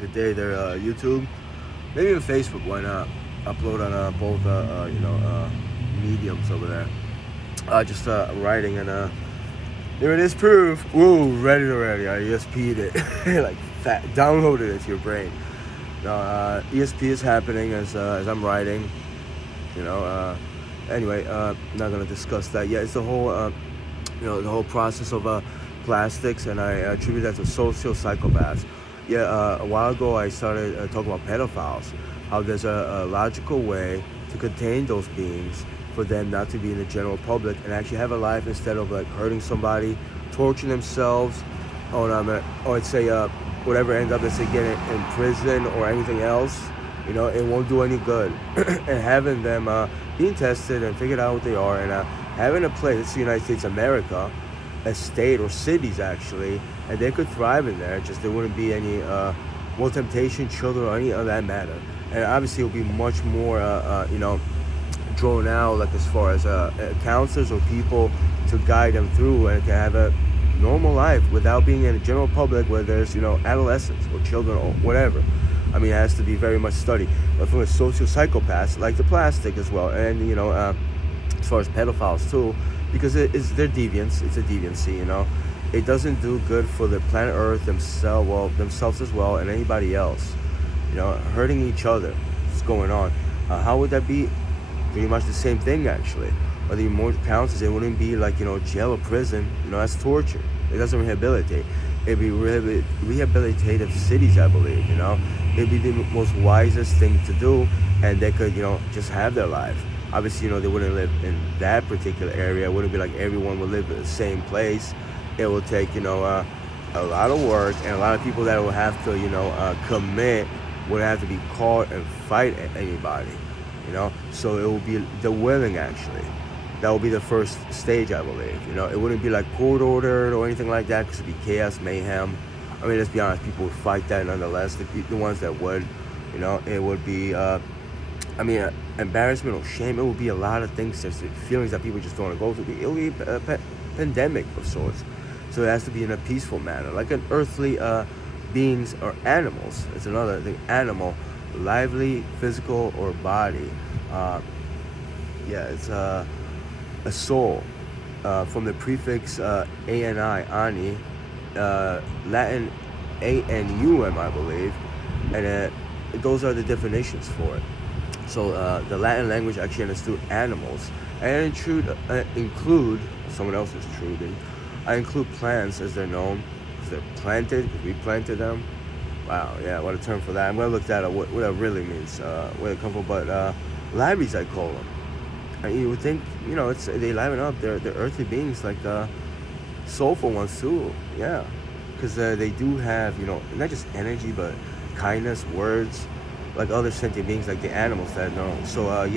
Good day there, YouTube. Maybe even Facebook. Why not? Upload on both, mediums over there. Just writing and there it is. Proof. Woo, read it already. I ESP'd it, like downloaded it to your brain. No, ESP is happening as I'm writing. You know. Anyway, not gonna discuss that yet. It's the whole, the whole process of plastics, and I attribute that to socio-psychopaths. Yeah, a while ago I started talking about pedophiles, how there's a logical way to contain those beings for them not to be in the general public and actually have a life instead of like hurting somebody, torturing themselves, or I'd say whatever ends up, let's say, getting in prison or anything else. It won't do any good. And having them being tested and figured out what they are, and having a place, it's the United States of America, a state or cities actually, and they could thrive in there. Just there wouldn't be any more temptation, children, or any of that matter. And obviously, it would be much more, drawn out, like as far as counselors or people to guide them through, and can have a normal life without being in the general public where there's adolescents or children or whatever. I mean, it has to be very much studied. But from a socio-psychopaths, like the plastic as well, and as far as pedophiles too, because they're deviants. It's a deviancy. It doesn't do good for the planet Earth themselves as well, and anybody else. Hurting each other. What's going on? How would that be? Pretty much the same thing, actually. Or the more counts, it wouldn't be like jail or prison. That's torture. It doesn't rehabilitate. It'd be rehabilitative cities, I believe. It'd be the most wisest thing to do, and they could just have their life. Obviously, they wouldn't live in that particular area. It wouldn't be like everyone would live in the same place. It will take a lot of work, and a lot of people that will have to commit would have to be caught and fight anybody. So it will be the willing, actually. That will be the first stage, I believe. It wouldn't be like court ordered or anything like that, because it'd be chaos, mayhem. I mean, let's be honest, people would fight that nonetheless. The ones that would, it would be, embarrassment or shame. It would be a lot of things, just feelings that people just don't want to go through. It will be a pandemic of sorts. So it has to be in a peaceful manner, like an earthly beings or animals. It's another thing. Animal, lively, physical or body. It's a soul, from the prefix ani, Latin anum, I believe, and those are the definitions for it. So the Latin language actually understood animals, and include someone else is intruding. I include plants as they're known, because they're planted, because we planted them. Wow, yeah, what a term for that. I'm gonna look that up, what that really means, where it comes from. But libraries, I call them. And you would think, they liven up. They're earthly beings, like soulful ones too. Yeah, because they do have, not just energy, but kindness, words, like other sentient beings, like the animals that know. So I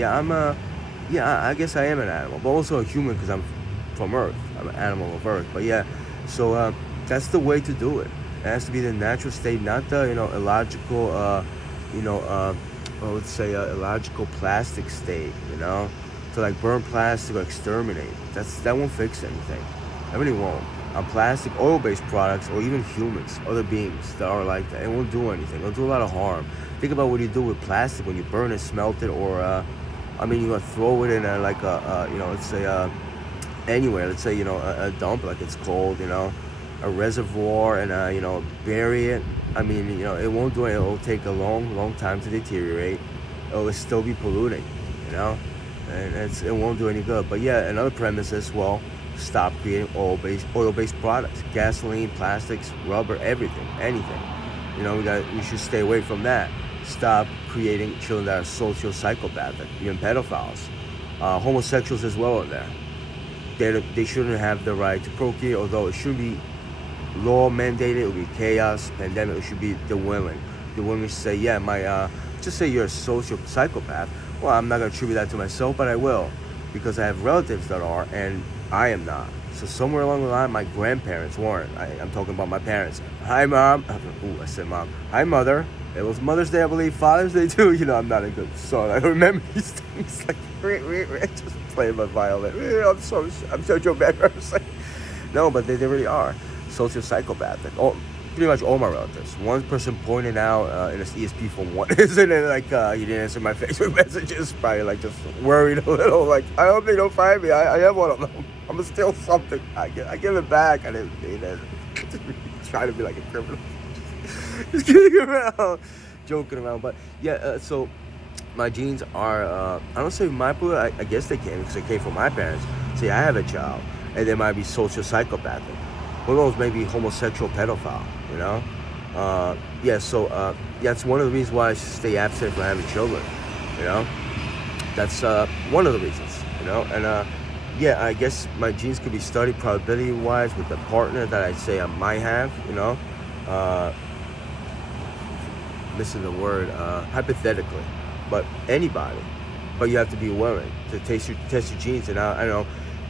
guess I am an animal, but also a human, because I'm from Earth. I'm an animal of Earth. But yeah, so that's the way to do it. It has to be the natural state, not the illogical, let's say illogical plastic state. To like burn plastic or exterminate. That won't fix anything. It really won't. On plastic, oil-based products, or even humans, other beings that are like that, it won't do anything. It'll do a lot of harm. Think about what you do with plastic when you burn it, smelt it, or you're gonna throw it in let's say anywhere. Let's say a dump, like it's cold, a reservoir, and bury it. It won't do it. It'll take a long time to deteriorate. It'll still be polluting, and it won't do any good. But yeah, another premise is, well, stop creating oil-based products, gasoline, plastics, rubber, anything. We should stay away from that. Stop creating children that are socio-psychopathic, even pedophiles, homosexuals as well are there. They shouldn't have the right to procreate, although it should be law mandated. It would be chaos, pandemic. It should be the willing. The willing to say, yeah, just say you're a socio-psychopath. Well, I'm not going to attribute that to myself, but I will, because I have relatives that are, and I am not. So somewhere along the line, my grandparents weren't. I'm talking about my parents. Hi, Mom. Ooh, I said Mom. Hi, Mother. It was Mother's Day, I believe. Father's Day, too. I'm not a good son. I don't remember these things. Like, just playing my violin. I'm so embarrassed. No, but they really are socio-psychopathic. Oh, pretty much all my relatives. One person pointed out in his ESP phone, what isn't it like he didn't answer my Facebook messages, probably like just worried a little. Like, I hope they don't find me. I am one of them. I'm gonna steal something. I give it back. I didn't mean it. Trying to be like a criminal. Just kidding around, joking around. But yeah, so my genes are, I don't say my blue, I guess they can because they came from my parents. See, I have a child, and they might be socio-psychopathic. One of those may be homosexual pedophile, you know? Yeah, so that's one of the reasons why I stay abstinent from having children, you know? That's one of the reasons, you know? And yeah, I guess my genes could be studied probability-wise with the partner that I say I might have, you know? Missing the word, hypothetically. But anybody. But you have to be willing to test your genes. And I know,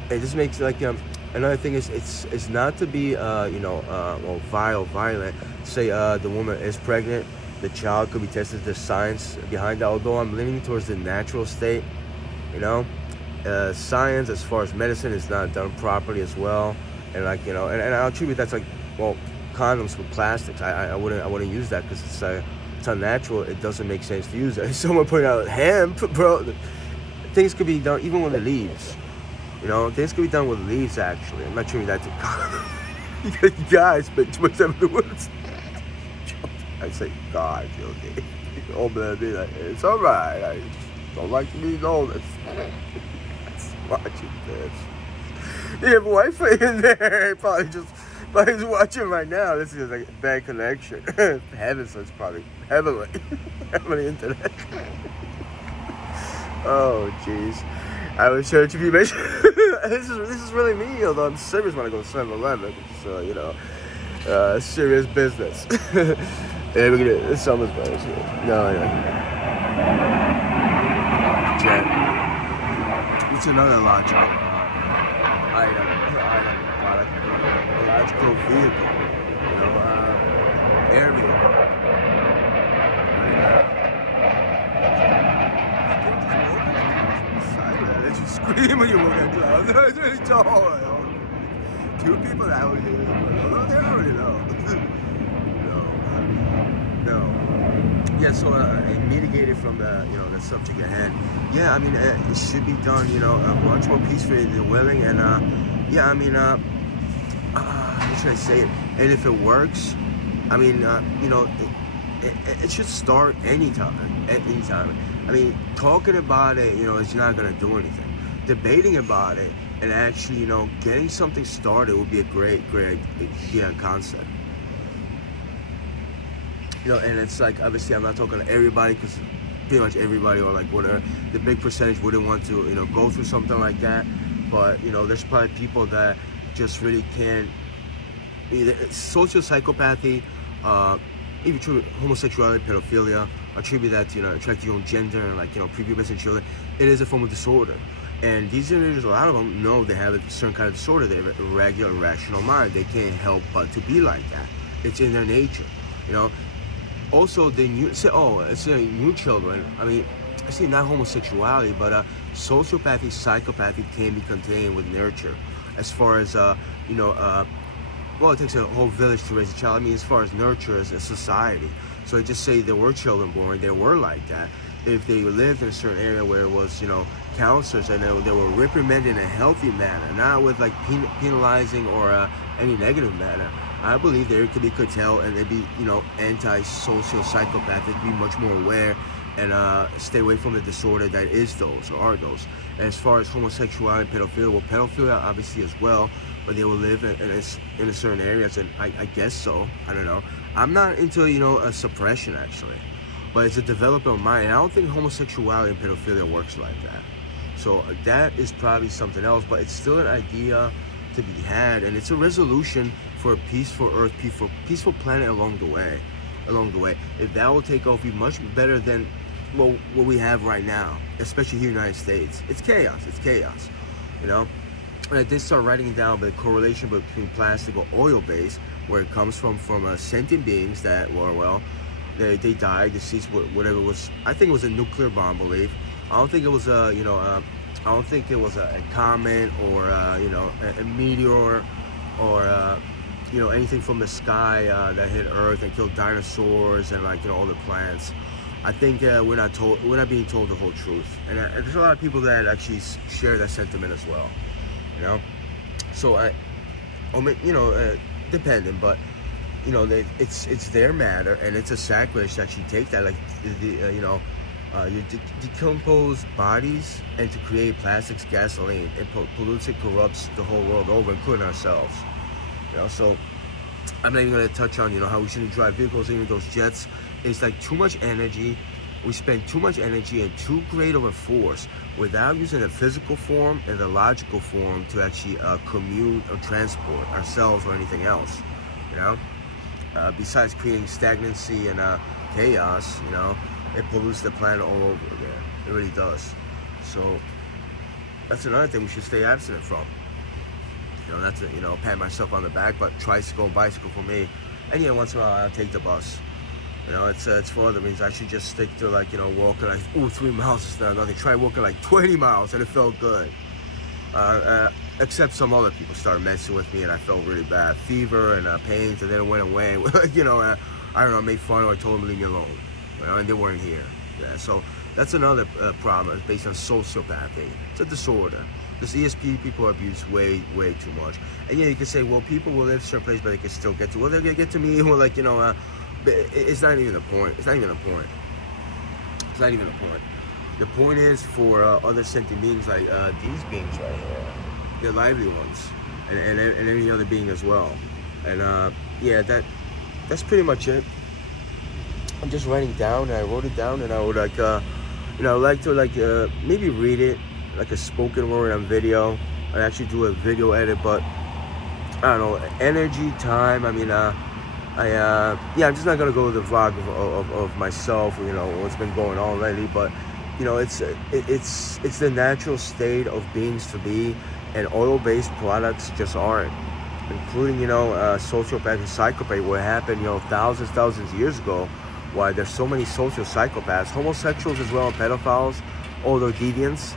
it just makes like, another thing is it's not to be, well, violent. Say the woman is pregnant, the child could be tested. There's science behind that, although I'm leaning towards the natural state, you know? Science, as far as medicine, is not done properly as well. And like, you know, and I'll attribute that's like, well, condoms with plastics. I wouldn't use that because it's unnatural. It doesn't make sense to use it. Someone pointed out hemp, bro. Things could be done even with the leaves. You know, things could be done with leaves. Actually, I'm not sure that. You guys spend too much time in the woods. I say, God, okay. Oh man, be like, it's all right. I just don't like to be known. Watching this. You have Wi-Fi in there. Probably just watching right now. This is like a bad connection. Heaven, so it's probably heavenly. Heavenly internet. Oh, jeez. I was sure to be mentioned. This is really me, although I'm serious when I go to 7-Eleven. So, you know, serious business. Yeah, we can do it. This summer's better. No, yeah. What's another logical item, product? A logical vehicle. You know, air vehicle. Did you scream when you walk out clouds? It's really tall. Two people that would hear it. Oh, they already know. No. Yeah, so mitigated from the subject at hand. Yeah, I mean it should be done. You know, much more peacefully than willing, and yeah, I mean how should I say it? And if it works, I mean you know, it should start anytime. At any time. I mean, talking about it, you know, it's not gonna do anything. Debating about it and actually, you know, getting something started would be a great idea and concept. You know, and it's like, obviously I'm not talking to everybody because pretty much everybody, or like whatever, the big percentage wouldn't want to, you know, go through something like that. But, you know, there's probably people that just really can't, either socio-psychopathy, even true homosexuality, pedophilia, attribute that to, you know, attract your own gender and like, you know, prepubescent children. It is a form of disorder. And these individuals, a lot of them know they have a certain kind of disorder. They have a irregular, irrational mind. They can't help but to be like that. It's in their nature, you know. Also, the new, say, it's new children. I mean, I say not homosexuality, but sociopathy, psychopathy can be contained with nurture. As far as, you know, well, it takes a whole village to raise a child. I mean, as far as nurture as a society. So I just say there were children born, they were like that. If they lived in a certain area where it was, you know, counselors and they were reprimanded in a healthy manner, not with like penalizing or any negative manner, I believe there could be curtailed and they'd be, you know, anti-social psychopath. They'd be much more aware and stay away from the disorder that is those or are those. And as far as homosexuality and pedophilia, well, pedophilia obviously as well, but they will live in a certain areas, and I guess so. I don't know. I'm not into, you know, a suppression actually, but it's a development of mind. And I don't think homosexuality and pedophilia works like that. So that is probably something else, but it's still an idea to be had, and it's a resolution for a peaceful earth, peaceful planet along the way. If that will take off, be much better than what we have right now, especially here in the United States. It's chaos, you know. And I did start writing down the correlation between plastic or oil base, where it comes from sentient beings that were, well, they died, deceased, whatever it was. I think it was a nuclear bomb, I believe. I don't think it was a, you know, I don't think it was a comet or, you know, a meteor or anything from the sky that hit Earth and killed dinosaurs and like all the plants. I think we're not being told the whole truth, and there's a lot of people that actually share that sentiment as well. You know, so dependent, but it's their matter, and it's a sacrilege to actually take that. Like you decompose bodies and to create plastics, gasoline, it pollutes and corrupts the whole world over, including ourselves. So I'm not even going to touch on how we shouldn't drive vehicles, even those jets. It's like too much energy. We spend too much energy and too great of a force without using the physical form and the logical form to actually commute or transport ourselves or anything else. Besides creating stagnancy and chaos, it pollutes the planet all over again. It really does. So that's another thing we should stay abstinent from. Not to pat myself on the back, but tricycle, bicycle for me. And once in a while I'll take the bus. It's for other reasons. I should just stick to walking like 3 miles instead of nothing. Try walking like 20 miles and it felt good. Except some other people started messing with me and I felt really bad. Fever and pains, and then it went away. I don't know, made fun or I told them to leave me alone. And they weren't here. Yeah, so that's another problem. It's based on sociopathy. It's a disorder. This ESP people abuse way too much. And you can say, well, people will live a certain place, but they can still get to. Well, they're gonna get to me. Well, it's not even the point. It's not even a point. It's not even a point. The point is for other sentient beings like these beings right here, they're lively ones, and any other being as well. And that's pretty much it. I'm just writing down, and I wrote it down, and I would like to maybe read it like a spoken word on video. I actually do a video edit, but I don't know, energy, time. I'm just not gonna go to the vlog of myself, what's been going on lately. But it's the natural state of beings to be, and oil-based products just aren't. Including sociopath and psychopath, what happened thousands of years ago. Why there's so many social psychopaths, homosexuals as well, and pedophiles, all those deviants.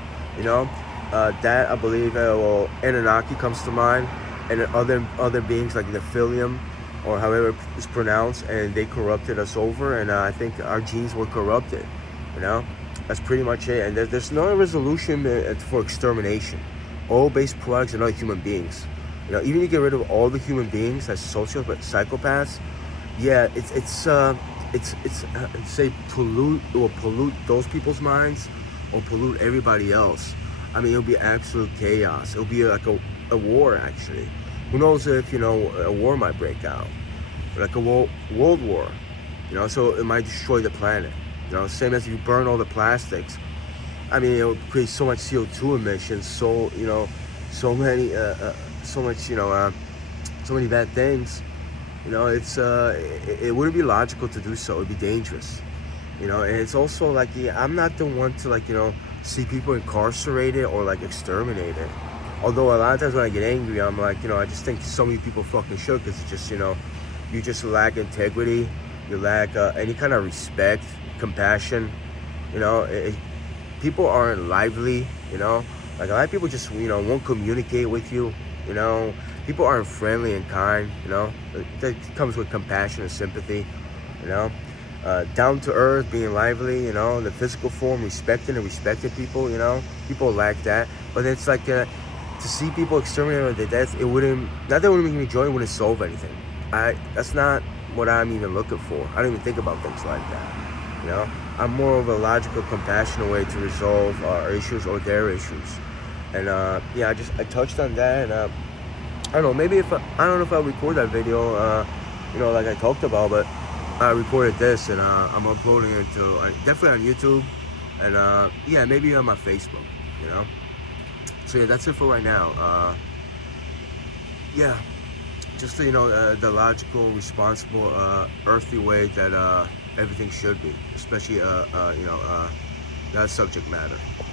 That I believe, Anunnaki comes to mind, and other beings like the Nephilim, or however it's pronounced, and they corrupted us over, and I think our genes were corrupted. That's pretty much it. And there's no resolution for extermination. Oil-based products are not human beings. Even if you get rid of all the human beings as psychopaths, yeah, say pollute those people's minds, or pollute everybody else. It'll be absolute chaos. It'll be like a war, actually. Who knows if, a war might break out. Like a world war. So it might destroy the planet. Same as if you burn all the plastics. It'll create so much CO2 emissions, so many bad things. It wouldn't be logical to do so. It'd be dangerous. And it's also like, I'm not the one to see people incarcerated or exterminated. Although a lot of times when I get angry, I'm like, I just think so many people fucking should, because it's just, you just lack integrity, you lack any kind of respect, compassion. People aren't lively. A lot of people just won't communicate with you. People aren't friendly and kind. That comes with compassion and sympathy. Down to earth, being lively, the physical form, respecting people, people lack that. But it's like, to see people exterminated to death, not that it wouldn't make me joy, it wouldn't solve anything. That's not what I'm even looking for. I don't even think about things like that. I'm more of a logical, compassionate way to resolve our issues or their issues. And I touched on that, and I don't know, maybe I don't know if I'll record that video, like I talked about, but I recorded this, and I'm uploading it to definitely on YouTube, and maybe on my Facebook. So that's it for right now. Just the logical, responsible, earthy way that everything should be, especially that subject matter.